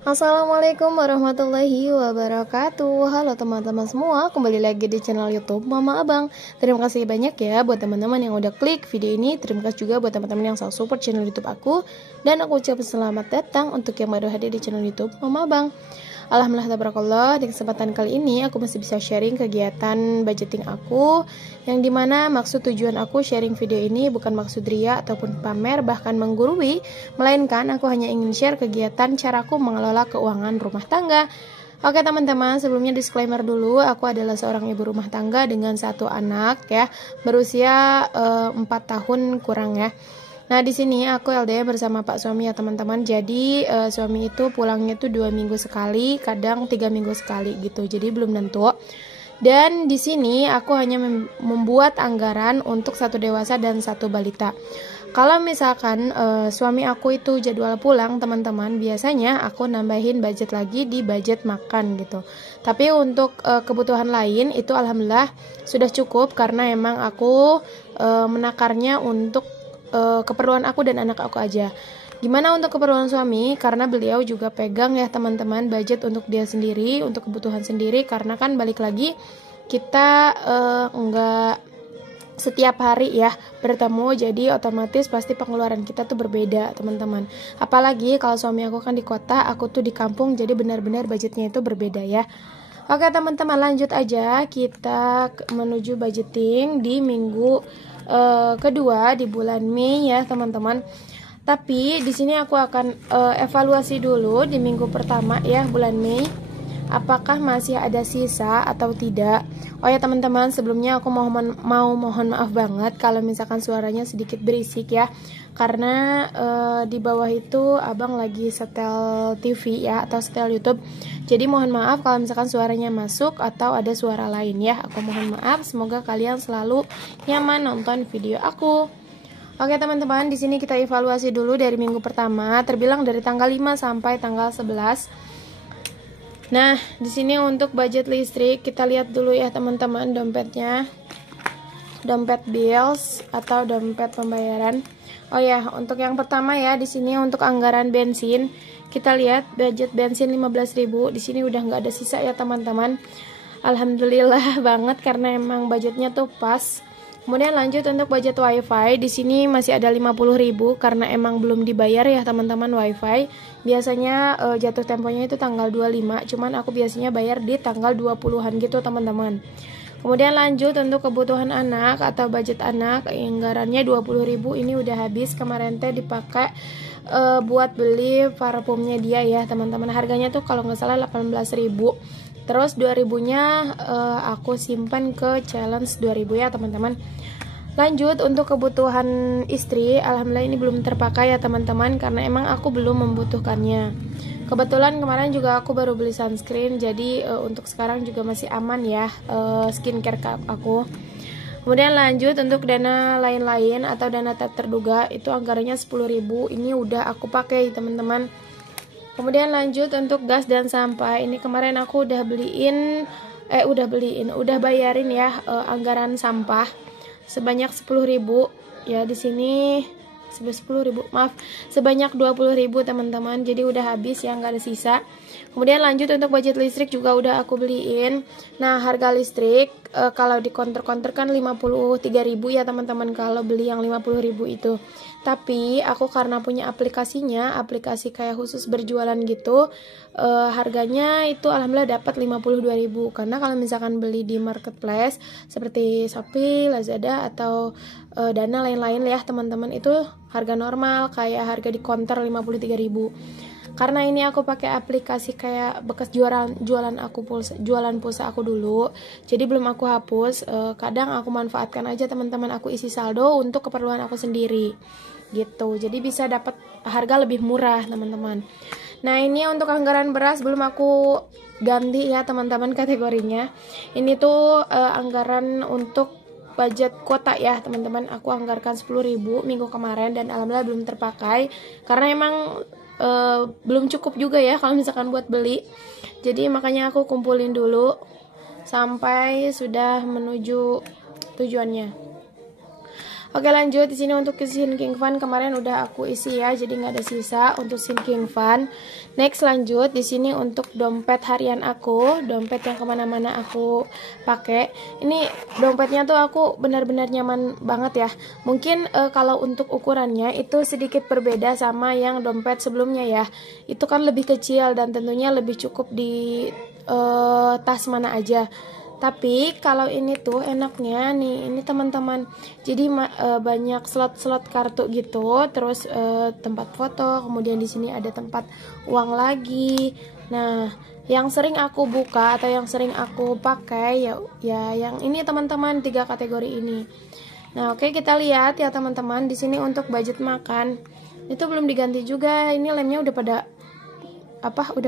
Assalamualaikum warahmatullahi wabarakatuh. Halo teman-teman semua, kembali lagi di channel YouTube Mama Abang. Terima kasih banyak ya buat teman-teman yang udah klik video ini. Terima kasih juga buat teman-teman yang selalu support channel YouTube aku. Dan aku ucapkan selamat datang untuk yang baru hadir di channel YouTube Mama Abang. Alhamdulillah tabarakallah, di kesempatan kali ini aku masih bisa sharing kegiatan budgeting aku, yang dimana maksud tujuan aku sharing video ini bukan maksud ria ataupun pamer bahkan menggurui, melainkan aku hanya ingin share kegiatan caraku mengelola keuangan rumah tangga. Oke teman-teman, sebelumnya disclaimer dulu, aku adalah seorang ibu rumah tangga dengan satu anak ya, berusia 4 tahun kurang ya. Nah di sini aku LDR bersama Pak suami ya teman-teman. Jadi suami itu pulangnya tuh 2 minggu sekali, kadang 3 minggu sekali gitu. Jadi belum tentu. Dan di sini aku hanya membuat anggaran untuk satu dewasa dan satu balita. Kalau misalkan suami aku itu jadwal pulang teman-teman, biasanya aku nambahin budget lagi di budget makan gitu. Tapi untuk kebutuhan lain itu alhamdulillah sudah cukup karena emang aku menakarnya untuk keperluan aku dan anak aku aja. Gimana untuk keperluan suami? Karena beliau juga pegang ya teman-teman budget untuk dia sendiri, untuk kebutuhan sendiri. Karena kan balik lagi kita enggak setiap hari ya bertemu, jadi otomatis pasti pengeluaran kita tuh berbeda teman-teman. Apalagi kalau suami aku kan di kota, aku tuh di kampung, jadi benar-benar budgetnya itu berbeda ya. Oke teman-teman, lanjut aja kita menuju budgeting di minggu kedua di bulan Mei ya teman-teman. Tapi di sini aku akan evaluasi dulu di minggu pertama ya bulan Mei, apakah masih ada sisa atau tidak. Oh ya teman-teman, sebelumnya aku mohon maaf banget kalau misalkan suaranya sedikit berisik ya, karena di bawah itu abang lagi setel TV ya atau setel YouTube. Jadi mohon maaf kalau misalkan suaranya masuk atau ada suara lain ya. Aku mohon maaf, semoga kalian selalu nyaman nonton video aku. Oke teman-teman, di sini kita evaluasi dulu dari minggu pertama, terbilang dari tanggal 5 sampai tanggal 11. Nah, di sini untuk budget listrik kita lihat dulu ya teman-teman dompetnya. Dompet bills atau dompet pembayaran. Oh ya, untuk yang pertama ya di sini untuk anggaran bensin, kita lihat budget bensin 15.000. Di sini udah nggak ada sisa ya teman-teman. Alhamdulillah banget karena emang budgetnya tuh pas. Kemudian lanjut untuk budget wifi, di sini masih ada 50.000 karena emang belum dibayar ya teman-teman wifi. Biasanya jatuh temponya itu tanggal 25, cuman aku biasanya bayar di tanggal 20-an gitu teman-teman. Kemudian lanjut untuk kebutuhan anak atau budget anak, anggarannya 20.000, ini udah habis kemarin teh dipakai buat beli parfumnya dia ya teman-teman. Harganya tuh kalau nggak salah 18.000. Terus 2000-nya aku simpan ke challenge 2000 ya teman-teman. Lanjut untuk kebutuhan istri, alhamdulillah ini belum terpakai ya teman-teman karena emang aku belum membutuhkannya. Kebetulan kemarin juga aku baru beli sunscreen, jadi untuk sekarang juga masih aman ya skincare aku. Kemudian lanjut untuk dana lain-lain atau dana tak terduga, itu anggarannya 10.000. Ini udah aku pakai teman-teman. Kemudian lanjut untuk gas dan sampah. Ini kemarin aku udah bayarin ya anggaran sampah sebanyak 10.000 ya. Di sini sebanyak 20.000 teman-teman. Jadi udah habis ya, nggak ada sisa. Kemudian lanjut untuk budget listrik juga udah aku beliin. Nah, harga listrik kalau di counter kan 53.000 ya teman-teman kalau beli yang 50.000 itu. Tapi aku karena punya aplikasinya, aplikasi kayak khusus berjualan gitu, harganya itu alhamdulillah dapat 52.000. Karena kalau misalkan beli di marketplace seperti Shopee, Lazada atau Dana lain-lain ya teman-teman, itu harga normal kayak harga di counter 53.000. Karena ini aku pakai aplikasi kayak bekas jualan pulsa aku dulu, jadi belum aku hapus. Kadang aku manfaatkan aja teman-teman, aku isi saldo untuk keperluan aku sendiri gitu, jadi bisa dapat harga lebih murah teman-teman. Nah ini untuk anggaran beras belum aku ganti ya teman-teman kategorinya. Ini tuh anggaran untuk budget kuota ya teman-teman, aku anggarkan 10.000 minggu kemarin dan alhamdulillah belum terpakai karena emang belum cukup juga ya kalau misalkan buat beli. Jadi makanya aku kumpulin dulu sampai sudah menuju tujuannya. Oke, lanjut. Di sini untuk sinking fund kemarin udah aku isi ya, jadi nggak ada sisa untuk sinking fund. Next, lanjut. Di sini untuk dompet harian aku, dompet yang kemana-mana aku pakai. Ini dompetnya tuh aku benar-benar nyaman banget ya. Mungkin kalau untuk ukurannya itu sedikit berbeda sama yang dompet sebelumnya ya. Itu kan lebih kecil dan tentunya lebih cukup di tas mana aja. Tapi kalau ini tuh enaknya nih, ini teman-teman. Jadi banyak slot-slot kartu gitu, terus tempat foto, kemudian di sini ada tempat uang lagi. Nah, yang sering aku buka atau yang sering aku pakai ya yang ini teman-teman, 3 kategori ini. Nah, oke, kita lihat ya teman-teman. Di sini untuk budget makan itu belum diganti juga. Ini lemnya udah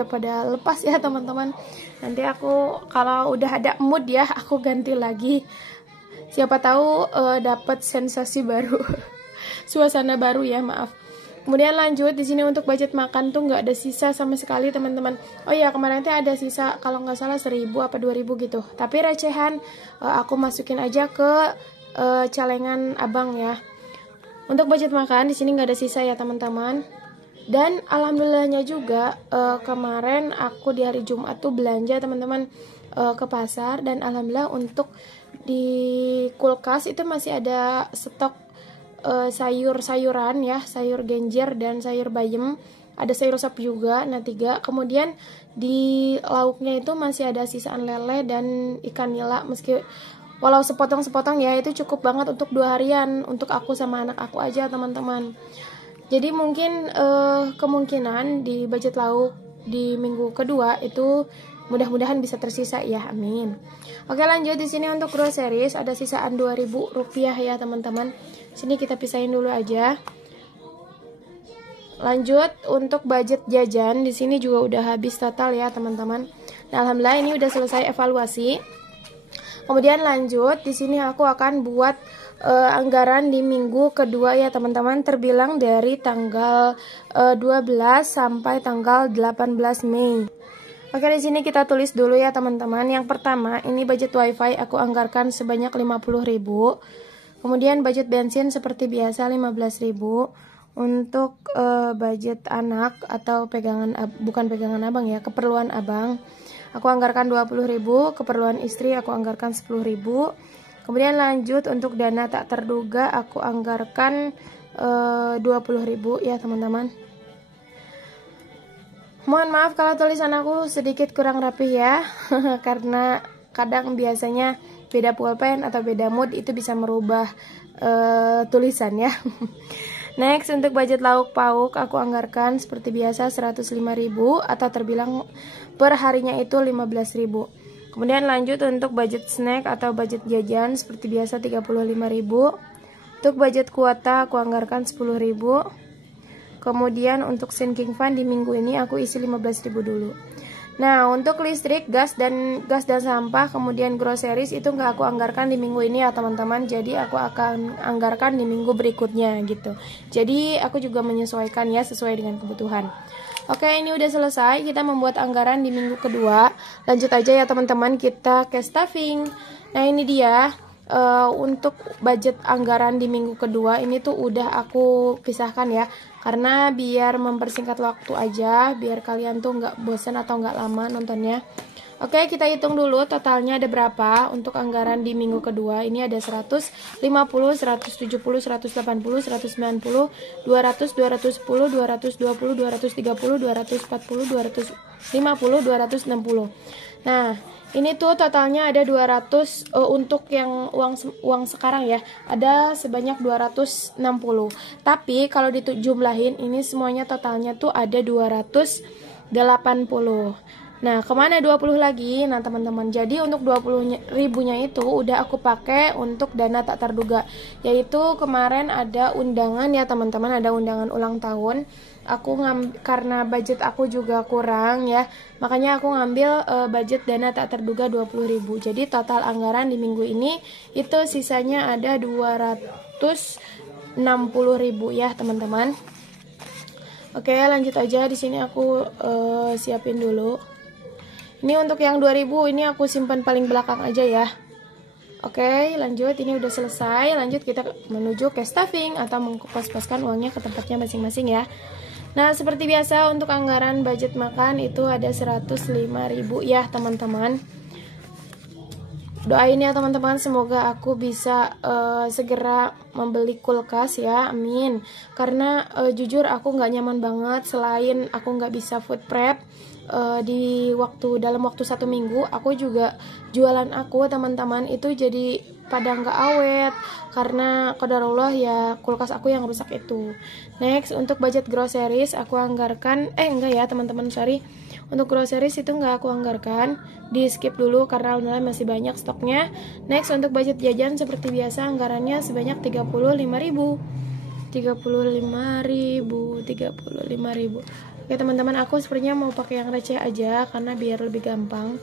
pada lepas ya teman-teman. Nanti aku kalau udah ada mood ya aku ganti lagi, siapa tahu dapat sensasi baru suasana baru ya, maaf. Kemudian lanjut, di sini untuk budget makan tuh nggak ada sisa sama sekali teman-teman. Oh ya, kemarin tuh ada sisa kalau nggak salah 1.000 apa 2.000 gitu, tapi recehan, aku masukin aja ke celengan abang ya. Untuk budget makan di sini nggak ada sisa ya teman-teman. Dan alhamdulillahnya juga kemarin aku di hari Jumat tuh belanja teman-teman ke pasar, dan alhamdulillah untuk di kulkas itu masih ada stok sayur-sayuran ya, sayur genjer dan sayur bayam, ada sayur sop juga. Nah 3, kemudian di lauknya itu masih ada sisaan lele dan ikan nila, meski walau sepotong-sepotong ya, itu cukup banget untuk 2 harian untuk aku sama anak aku aja teman-teman. Jadi mungkin kemungkinan di budget lauk di minggu kedua itu mudah-mudahan bisa tersisa ya, amin. Oke, lanjut. Di sini untuk groceries ada sisaan 2.000 rupiah ya teman-teman. Sini kita pisahin dulu aja. Lanjut untuk budget jajan, di sini juga udah habis total ya teman-teman. Nah, alhamdulillah ini udah selesai evaluasi. Kemudian lanjut, di sini aku akan buat anggaran di minggu kedua ya teman-teman, terbilang dari tanggal 12 sampai tanggal 18 Mei. Oke, di sini kita tulis dulu ya teman-teman. Yang pertama, ini budget wifi aku anggarkan sebanyak 50.000. Kemudian budget bensin seperti biasa 15.000. Untuk budget anak atau bukan pegangan abang ya, keperluan abang, aku anggarkan 20.000, keperluan istri aku anggarkan 10.000. Kemudian lanjut untuk dana tak terduga aku anggarkan 20.000 ya teman-teman. Mohon maaf kalau tulisan aku sedikit kurang rapi ya karena kadang biasanya beda pulpen atau beda mood itu bisa merubah tulisan ya. Next, untuk budget lauk pauk aku anggarkan seperti biasa 105.000 atau terbilang per harinya itu 15.000. Kemudian lanjut untuk budget snack atau budget jajan seperti biasa 35.000. Untuk budget kuota aku anggarkan 10.000. Kemudian untuk sinking fund di minggu ini aku isi 15.000 dulu. Nah, untuk listrik, gas dan sampah, kemudian groceries itu nggak aku anggarkan di minggu ini ya teman-teman. Jadi aku akan anggarkan di minggu berikutnya gitu. Jadi aku juga menyesuaikan ya sesuai dengan kebutuhan. Oke, ini udah selesai. Kita membuat anggaran di minggu kedua. Lanjut aja ya teman-teman, kita ke staffing. Nah, ini dia untuk budget anggaran di minggu kedua. Ini tuh udah aku pisahkan ya, karena biar mempersingkat waktu aja, biar kalian tuh nggak bosan atau nggak lama nontonnya. Oke, kita hitung dulu totalnya ada berapa untuk anggaran di minggu kedua. Ini ada 150, 170, 180, 190, 200, 210, 220, 230, 240, 250, 260. Nah, ini tuh totalnya ada 200 untuk yang uang sekarang ya. Ada sebanyak 260. Tapi kalau dijumlahin ini semuanya totalnya tuh ada 280. Nah, kemana 20 lagi? Nah, teman-teman, jadi untuk 20 ribunya itu udah aku pakai untuk dana tak terduga. Yaitu kemarin ada undangan ya teman-teman, ada undangan ulang tahun. Karena budget aku juga kurang ya, makanya aku ngambil budget dana tak terduga 20.000. Jadi total anggaran di minggu ini itu sisanya ada 260.000 ya teman-teman. Oke, lanjut aja. Di sini aku siapin dulu. Ini untuk yang 2000 ini aku simpan paling belakang aja ya. Oke, lanjut, ini udah selesai. Lanjut kita menuju ke stuffing atau mengkos-koskan uangnya ke tempatnya masing-masing ya. Nah, seperti biasa untuk anggaran budget makan itu ada 105.000 ya teman-teman. Doain ya teman-teman, semoga aku bisa segera membeli kulkas ya, amin. Karena jujur aku nggak nyaman banget, selain aku nggak bisa food prep dalam waktu 1 minggu, aku juga jualan aku teman-teman itu jadi pada nggak awet karena qadarullah ya kulkas aku yang rusak itu. Next, untuk budget groceries aku anggarkan enggak ya teman-teman, sorry. Untuk groceries itu nggak aku anggarkan, di skip dulu karena alhamdulillah masih banyak stoknya. Next, untuk budget jajan seperti biasa anggarannya sebanyak 35.000. Oke teman-teman, aku sepertinya mau pakai yang receh aja karena biar lebih gampang.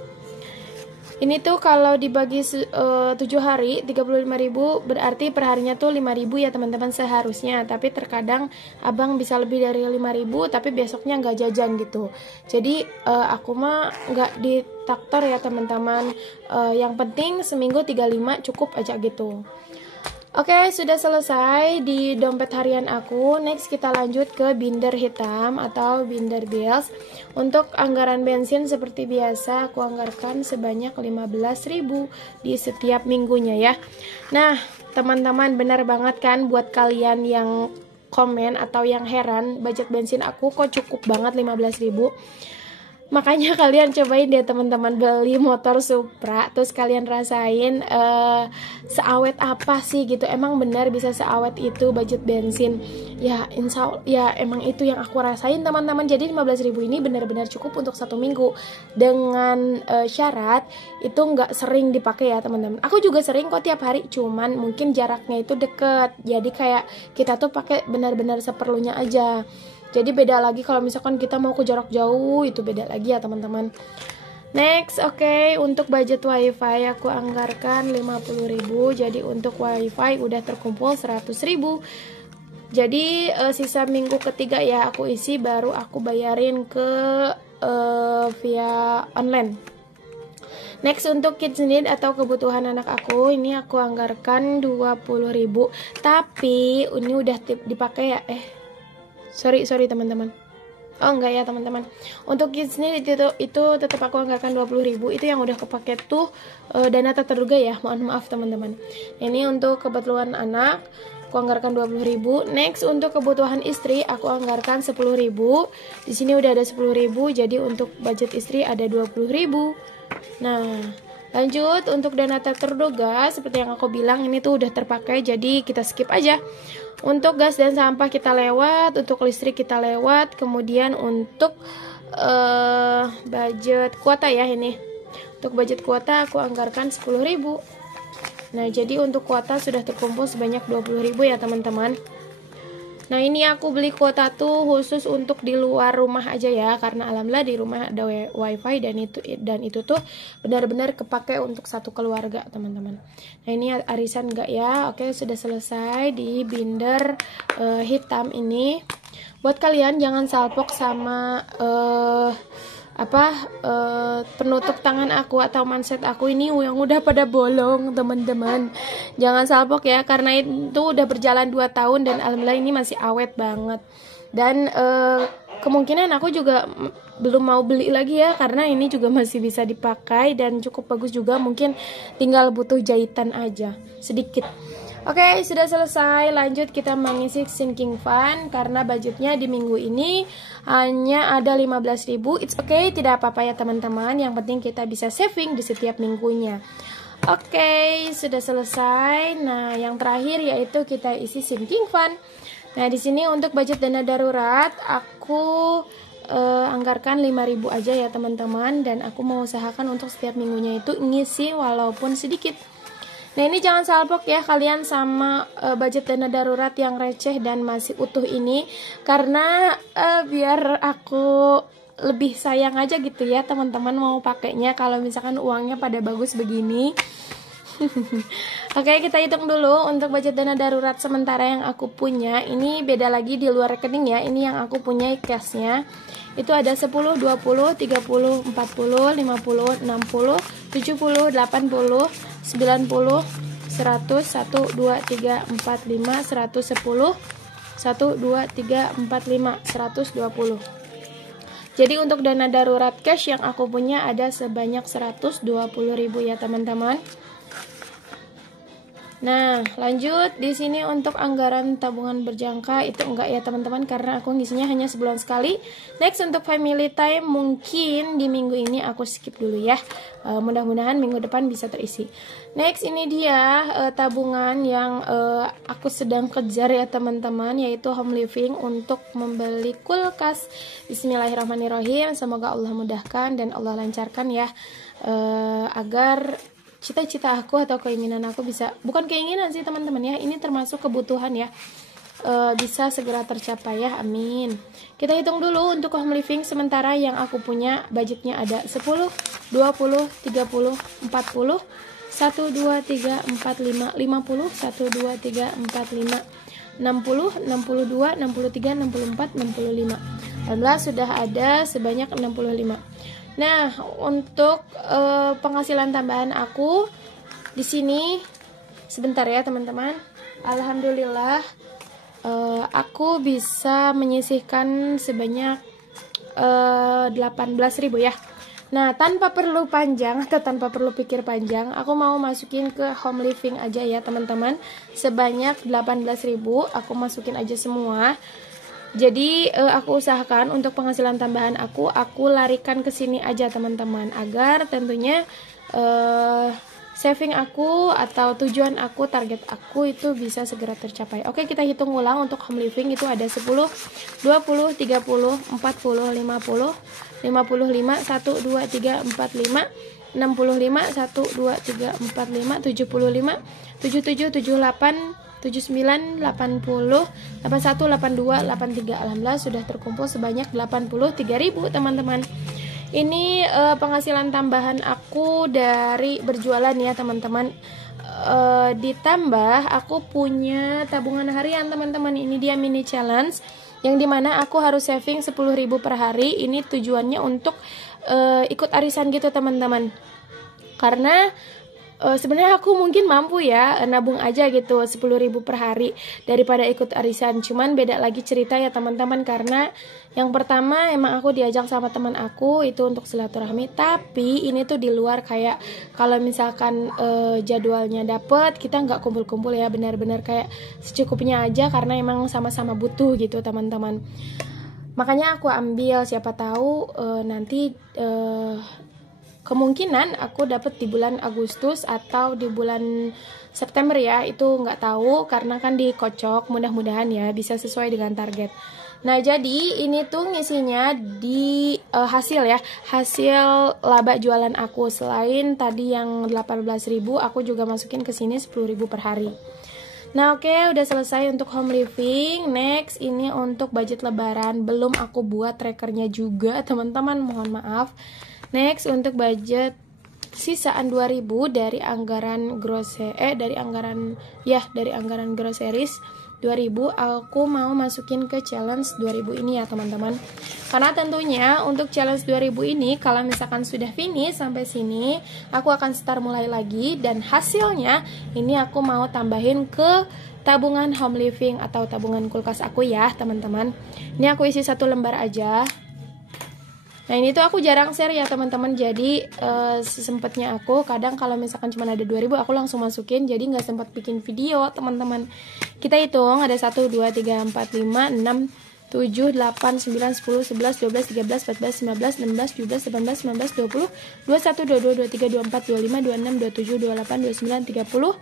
Ini tuh kalau dibagi 7 hari 35.000 berarti perharinya tuh 5.000 ya teman-teman seharusnya. Tapi terkadang abang bisa lebih dari 5.000 tapi besoknya nggak jajan gitu. Jadi aku mah nggak ditaktor ya teman-teman. Yang penting seminggu 35 cukup aja gitu. Oke, sudah selesai di dompet harian aku. Next kita lanjut ke binder hitam atau binder bills. Untuk anggaran bensin seperti biasa aku anggarkan sebanyak 15.000 di setiap minggunya ya. Nah, teman-teman benar banget kan buat kalian yang komen atau yang heran budget bensin aku kok cukup banget 15.000. Makanya kalian cobain deh teman-teman beli motor Supra, terus kalian rasain seawet apa sih gitu. Emang benar bisa seawet itu budget bensin? Ya ya emang itu yang aku rasain teman-teman. Jadi 15.000 ini benar-benar cukup untuk 1 minggu dengan syarat itu nggak sering dipakai ya teman-teman. Aku juga sering kok tiap hari, cuman mungkin jaraknya itu deket. Jadi kayak kita tuh pakai benar-benar seperlunya aja. Jadi beda lagi kalau misalkan kita mau ke jarak jauh, itu beda lagi ya teman-teman. Next, oke, untuk budget wifi aku anggarkan 50.000. Jadi untuk wifi udah terkumpul 100.000. Jadi sisa minggu ketiga ya aku isi, baru aku bayarin ke via online. Next, untuk kids need atau kebutuhan anak aku, ini aku anggarkan 20.000. Tapi ini udah dipakai ya, sorry teman-teman. Oh enggak ya teman-teman. Untuk kids nih itu tetap aku anggarkan 20.000. Itu yang udah kepake tuh dana tak terduga ya. Mohon maaf teman-teman. Ini untuk kebutuhan anak aku anggarkan 20.000. Next, untuk kebutuhan istri aku anggarkan 10.000. Di sini udah ada 10.000. Jadi untuk budget istri ada 20.000. Nah, lanjut untuk dana tak terduga seperti yang aku bilang ini tuh udah terpakai, jadi kita skip aja. Untuk gas dan sampah kita lewat, untuk listrik kita lewat, kemudian untuk budget kuota ya ini. Untuk budget kuota aku anggarkan 10.000. Nah, jadi untuk kuota sudah terkumpul sebanyak 20.000 ya teman-teman. Nah, ini aku beli kuota tuh khusus untuk di luar rumah aja ya, karena alhamdulillah di rumah ada wifi dan itu tuh benar-benar kepake untuk satu keluarga teman-teman. Nah, ini arisan enggak ya? Oke, sudah selesai di binder hitam ini. Buat kalian jangan salpok sama penutup tangan aku atau manset aku ini yang udah pada bolong teman-teman. Jangan salpok ya, karena itu udah berjalan 2 tahun dan alhamdulillah ini masih awet banget. Dan kemungkinan aku juga belum mau beli lagi ya, karena ini juga masih bisa dipakai dan cukup bagus juga, mungkin tinggal butuh jahitan aja sedikit. Oke, sudah selesai. Lanjut kita mengisi sinking fund karena budgetnya di minggu ini hanya ada 15.000. It's okay, tidak apa-apa ya teman-teman. Yang penting kita bisa saving di setiap minggunya. Oke, sudah selesai. Nah, yang terakhir yaitu kita isi sinking fund. Nah, di sini untuk budget dana darurat aku anggarkan 5.000 aja ya teman-teman, dan aku mau usahakan untuk setiap minggunya itu ngisi walaupun sedikit. Nah, ini jangan salpok ya kalian sama budget dana darurat yang receh dan masih utuh ini, karena biar aku lebih sayang aja gitu ya teman-teman mau pakainya kalau misalkan uangnya pada bagus begini. Oke, kita hitung dulu untuk budget dana darurat sementara yang aku punya. Ini beda lagi di luar rekening ya. Ini yang aku punya cashnya. Itu ada 10, 20, 30, 40, 50, 60, 70, 80, 90, 100, 1, 2, 3, 4, 5, 110, 1, 2, 3, 4, 5, 120. Jadi untuk dana darurat cash yang aku punya ada sebanyak 120.000 ya teman-teman. Nah, lanjut di sini untuk anggaran tabungan berjangka itu enggak ya teman-teman, karena aku ngisinya hanya sebulan sekali. Next untuk family time mungkin di minggu ini aku skip dulu ya. Mudah-mudahan minggu depan bisa terisi. Next ini dia tabungan yang aku sedang kejar ya teman-teman, yaitu home living untuk membeli kulkas. Bismillahirrahmanirrahim. Semoga Allah mudahkan dan Allah lancarkan ya, agar cita-cita aku atau keinginan aku bisa, bukan keinginan sih teman-teman ya, ini termasuk kebutuhan ya, bisa segera tercapai ya, amin. Kita hitung dulu untuk home living sementara yang aku punya budgetnya ada 10, 20, 30, 40, 1, 2, 3, 4, 5, 50, 1, 2, 3, 4, 5, 60, 62, 63, 64, 65. Alhamdulillah sudah ada sebanyak 65. Nah, untuk penghasilan tambahan aku di sini sebentar ya teman-teman. Alhamdulillah aku bisa menyisihkan sebanyak 18.000 ya. Nah, tanpa perlu panjang atau tanpa perlu pikir panjang, aku mau masukin ke home living aja ya teman-teman. Sebanyak 18.000 aku masukin aja semua. Jadi aku usahakan untuk penghasilan tambahan aku larikan ke sini aja teman-teman, agar tentunya saving aku atau tujuan aku, target aku itu bisa segera tercapai. Oke, kita hitung ulang untuk home living itu ada 10, 20, 30, 40, 50, 55, 1, 2, 3, 4, 5, 65, 1, 2, 3, 4, 5, 1, 2, 3, 4, 5, 75, 77, 78, 79, 80, 81, 82, 83. Alhamdulillah sudah terkumpul sebanyak 83.000 teman-teman. Ini penghasilan tambahan aku dari berjualan ya teman-teman. Ditambah aku punya tabungan harian teman-teman. Ini dia mini challenge yang dimana aku harus saving 10.000 per hari. Ini tujuannya untuk ikut arisan gitu teman-teman. Karena sebenarnya aku mungkin mampu ya nabung aja gitu 10.000 per hari daripada ikut arisan. Cuman beda lagi cerita ya teman-teman, karena yang pertama emang aku diajak sama teman aku itu untuk silaturahmi, tapi ini tuh di luar, kayak kalau misalkan jadwalnya dapet, kita nggak kumpul-kumpul ya, benar-benar kayak secukupnya aja karena emang sama-sama butuh gitu teman-teman. Makanya aku ambil, siapa tahu nanti kemungkinan aku dapat di bulan Agustus atau di bulan September ya, itu nggak tahu karena kan dikocok, mudah-mudahan ya bisa sesuai dengan target. Nah, jadi ini tuh ngisinya di hasil ya, hasil laba jualan aku. Selain tadi yang 18.000, aku juga masukin ke sini 10.000 per hari. Nah, oke, udah selesai untuk home living. Next, ini untuk budget lebaran, belum aku buat trackernya juga teman-teman, mohon maaf. Next, untuk budget sisaan 2.000 dari anggaran dari anggaran groceries 2.000 aku mau masukin ke challenge 2.000 ini ya teman-teman. Karena tentunya untuk challenge 2.000 ini kalau misalkan sudah finish sampai sini, aku akan start mulai lagi, dan hasilnya ini aku mau tambahin ke tabungan home living atau tabungan kulkas aku ya teman-teman. Ini aku isi 1 lembar aja. Nah, ini tuh aku jarang share ya teman-teman, jadi sesempatnya aku, kadang kalau misalkan cuma ada 2.000 aku langsung masukin, jadi nggak sempat bikin video teman-teman. Kita hitung ada 1, 2, 3, 4, 5, 6, 7, 8, 9, 10, 11, 12, 13, 14, 15, 16, 17, 18, 19, 20, 21, 22, 23, 24, 25, 26, 27, 28, 29, 30.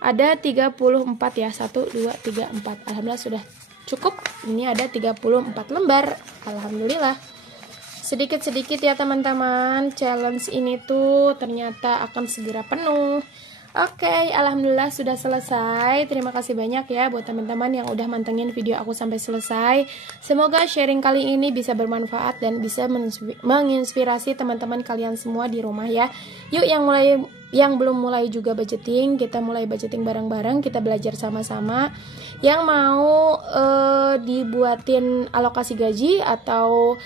Ada 34 ya, 1, 2, 3, 4. Alhamdulillah sudah cukup. Ini ada 34 lembar. Alhamdulillah. Sedikit-sedikit ya teman-teman, challenge ini tuh ternyata akan segera penuh. Oke, alhamdulillah sudah selesai. Terima kasih banyak ya buat teman-teman yang udah mantengin video aku sampai selesai. Semoga sharing kali ini bisa bermanfaat dan bisa menginspirasi teman-teman kalian semua di rumah ya. Yuk yang belum mulai juga budgeting, kita mulai budgeting bareng-bareng, kita belajar sama-sama. Yang mau dibuatin alokasi gaji atau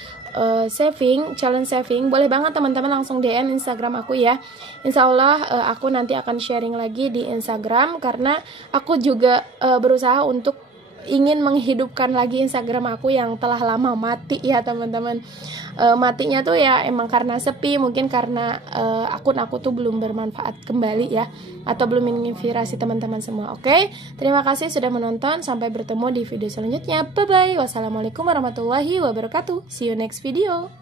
challenge saving, boleh banget teman-teman langsung DM Instagram aku ya. Insya Allah aku nanti akan sharing lagi di Instagram, karena aku juga berusaha untuk ingin menghidupkan lagi Instagram aku yang telah lama mati ya teman-teman. Matinya tuh ya emang karena sepi, mungkin karena akun aku tuh belum bermanfaat kembali ya, atau belum menginspirasi teman-teman semua. Oke, terima kasih sudah menonton, sampai bertemu di video selanjutnya. Bye bye, wassalamualaikum warahmatullahi wabarakatuh. See you next video.